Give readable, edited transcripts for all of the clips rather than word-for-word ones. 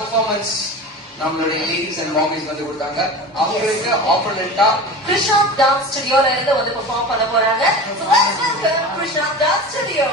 Performance நம்மளுடைய ladies and மாமிஸ் வந்து கொடுத்தாங்க. அவங்களுக்கு ஆப்போனண்டா கிருஷாந்த் டான்ஸ் ஸ்டுடியோல இருந்து வந்து பெர்ஃபார்ம் பண்ண போறாங்க. Krishanth dance studio.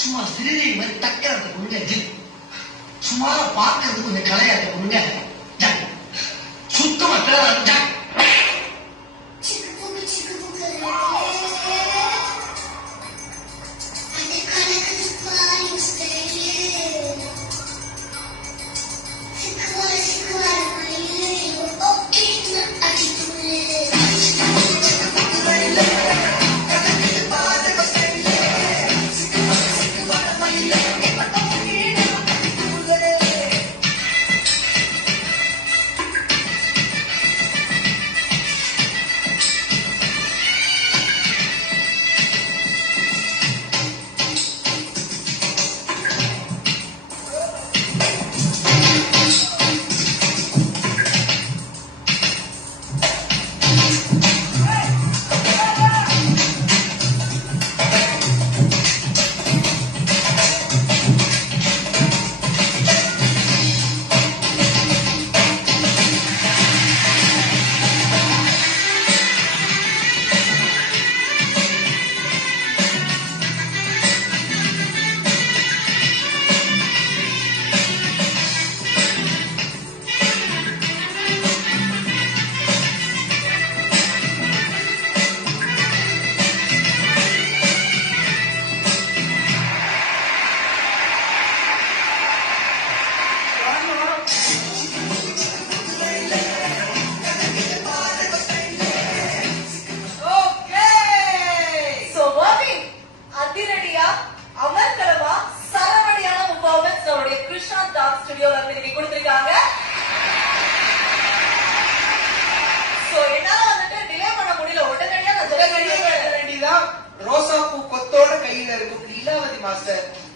சும்மா சிறுநீர் மாதிரி தக்கிறது பொண்ணுங்க ஜில், சும்மா பார்க்கறது கொஞ்சம் கலையாட்ட பொண்ணுங்க ஜங், சுத்தமா கிளறாங்க ஜங்.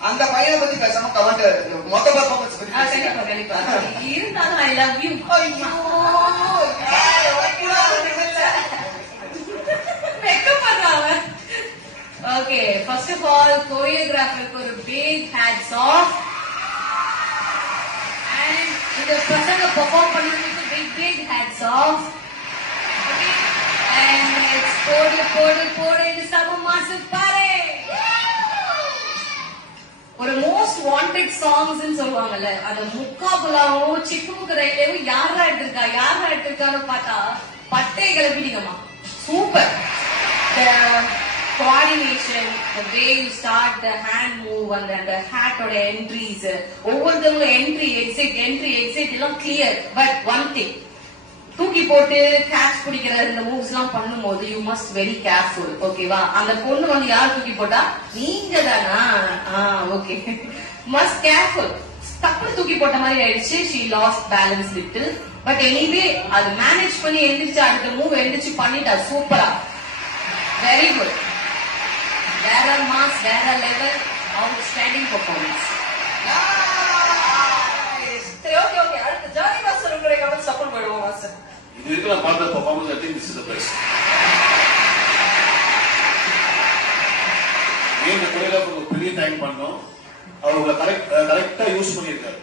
அந்த பையனை பத்தி பேசாம கமெண்ட் மொத்த பெர்ஃபார்மன்ஸ் பத்தி இருந்தாலும் I love you. Okay, first of all கோரியோகிராஃபருக்கு ஒரு பிக் ஹேட்ஸ் ஆஃப். அண்ட் இந்த பசங்க பெர்ஃபார்ம் பண்ணதுக்கு big hats off. And it's போடு சம மாசு பாரு. ஒரு மோஸ்ட் வாண்டட் சாங்ஸ் சொல்லுவாங்கல்ல, அந்த முக்காபுலாவும் சிக்குமுக்கு ரயிலேயும் யாரா எடுத்திருக்கான்னு பார்த்தா பட்டை கிளப்பிட்டீங்கம்மா. Super. Coordination, the way you start the hand move and the hat ஓட entries, ஒவ்வொருத்தவங்களும் entry exit எல்லாம் clear. But one thing, தூக்கி போட்டு கேட்ச் பிடிக்கிற இந்த மூவ்ஸ் எல்லாம் பண்ணும்போது யூ மஸ்ட் வெரி கேர்ஃபுல். ஓகேவா? அந்த பொண்ணு வந்து யார் தூக்கி போட்டா? நீங்க தானா? Okay, must careful. தப்பு தூக்கி போட்ட மாதிரி ஆயிடுச்சு. She last balance little. But anyway அது மேனேஜ் பண்ணி எந்திரிச்சு அடுத்த மூவ் எந்திரிச்சு பண்ணிட்டா. சூப்பரா, வெரி குட். வேற மாஸ், வேற லெவல், அவுட்ஸ்டாண்டிங் பெர்ஃபார்மன்ஸ். ஓகே, அடுத்து ஜானி மாஸ்டர் உங்களுடைய கமெண்ட் சப்போர்ட் பண்ணுவோம் மாஸ்டர். இது இருக்கிற பார்த்த performance, I think this is the best. இந்த கொரியோகிராஃபருக்கு பெரிய தேங்க் பண்ணோம். அவங்க கரெக்டா யூஸ் பண்ணியிருக்காரு.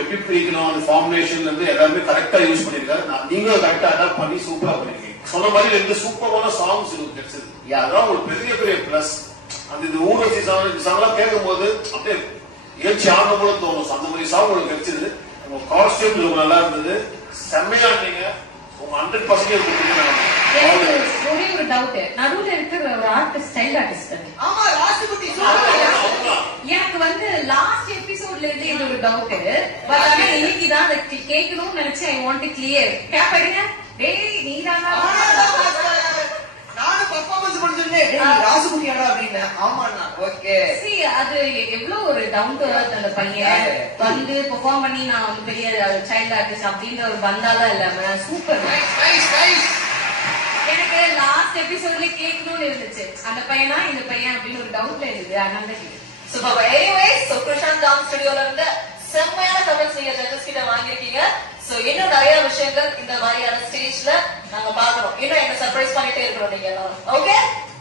எப்படி பிரிக்கணும் அந்த ஃபார்முலேஷன்ல இருந்து எல்லாருமே கரெக்டா யூஸ் பண்ணிருக்காரு. நீங்களும் கரெக்டா அடாப்ட் பண்ணி சூப்பரா பண்ணிருக்கீங்க. சொன்ன மாதிரி 2 சூப்பரான சாங்ஸ் எனக்கு கிடைச்சது. அதான் ஒரு பெரிய பெரிய பிளஸ். அந்த இந்த ஊர்வசி சாங் இந்த சாங்லாம் கேட்கும் போது அப்படியே ஏற்றி ஆட போல தோணும். அந்த மாதிரி சாங் உங்களுக்கு கிடைச்சது. உங்க காஸ்டியூம் ரொம்ப நல்லா இருந்தது. செம்மையா இருந்தீங்க. உங்க 100% கொடுத்துருக்கீங்க. ஒரே ஒரு டவுட், நடுவுல இருக்கிற ஒரு ஆர்டிஸ்ட், ஸ்டைல் ஆர்டிஸ்ட். ஆமா ராசுகுட்டி எனக்கு வந்து லாஸ்ட் எபிசோட்ல இருந்து இது ஒரு டவுட். பட் ஆனா இன்னைக்கு தான் அதை கேட்கணும்னு நினைச்சு ஐ வாண்ட் டு கிளியர். கேப் அடிங்க. டேய் நீதானா? நானும் பெர்ஃபார்மன்ஸ் பண்ணிருந்தேன். ராசுகுட்டியாடா அப்படின்னு. ஆமாண்ணா. ஓகே. See அது எவ்வளவு ஒரு டவுன் டு எர்த் அந்த பையன் வந்து பெர்ஃபார்ம் பண்ணி நான் வந்து பெரிய சைல்ட் ஆர்டிஸ்ட் அப்படின்ற ஒரு பந்தாலாம் இல்லாம சூப்பர். எனக்கு லாஸ்ட் எபிசோட்ல கேட்கணும்னு இருந்துச்சு. அந்த பையனா இந்த பையன் அப்படின்னு ஒரு டவுட்ல இருந்தது. அதனால super. Anyways so Krishanth dance ஸ்டுடியோல இருந்து செம்மையான கமெண்ட்ஸ் நீங்க ஜட்ஜஸ் கிட்ட வாங்கிருக்கீங்க. சோ இன்னும் நிறைய விஷயங்கள் இந்த மாதிரியான ஸ்டேஜ்ல நாங்க பாக்குறோம். இன்னும் என்ன சர்ப்ரைஸ் பண்ணிட்டே இருக்கிறோம் நீங்க எல்லாரும். Okay,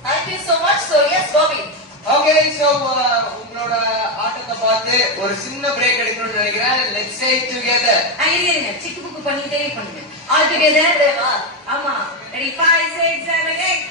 thank you so much. So yes Bobby. Okay, so உங்களோட ஆட்டத்தை பார்த்து ஒரு சின்ன பிரேக் எடுக்கணும்னு நினைக்கிறேன். Let's say together. இருங்க, சிக்கு புக்கு பண்ணிட்டே பண்ணுங்க. All together. ஆமா, ரெடி 5 6 7 8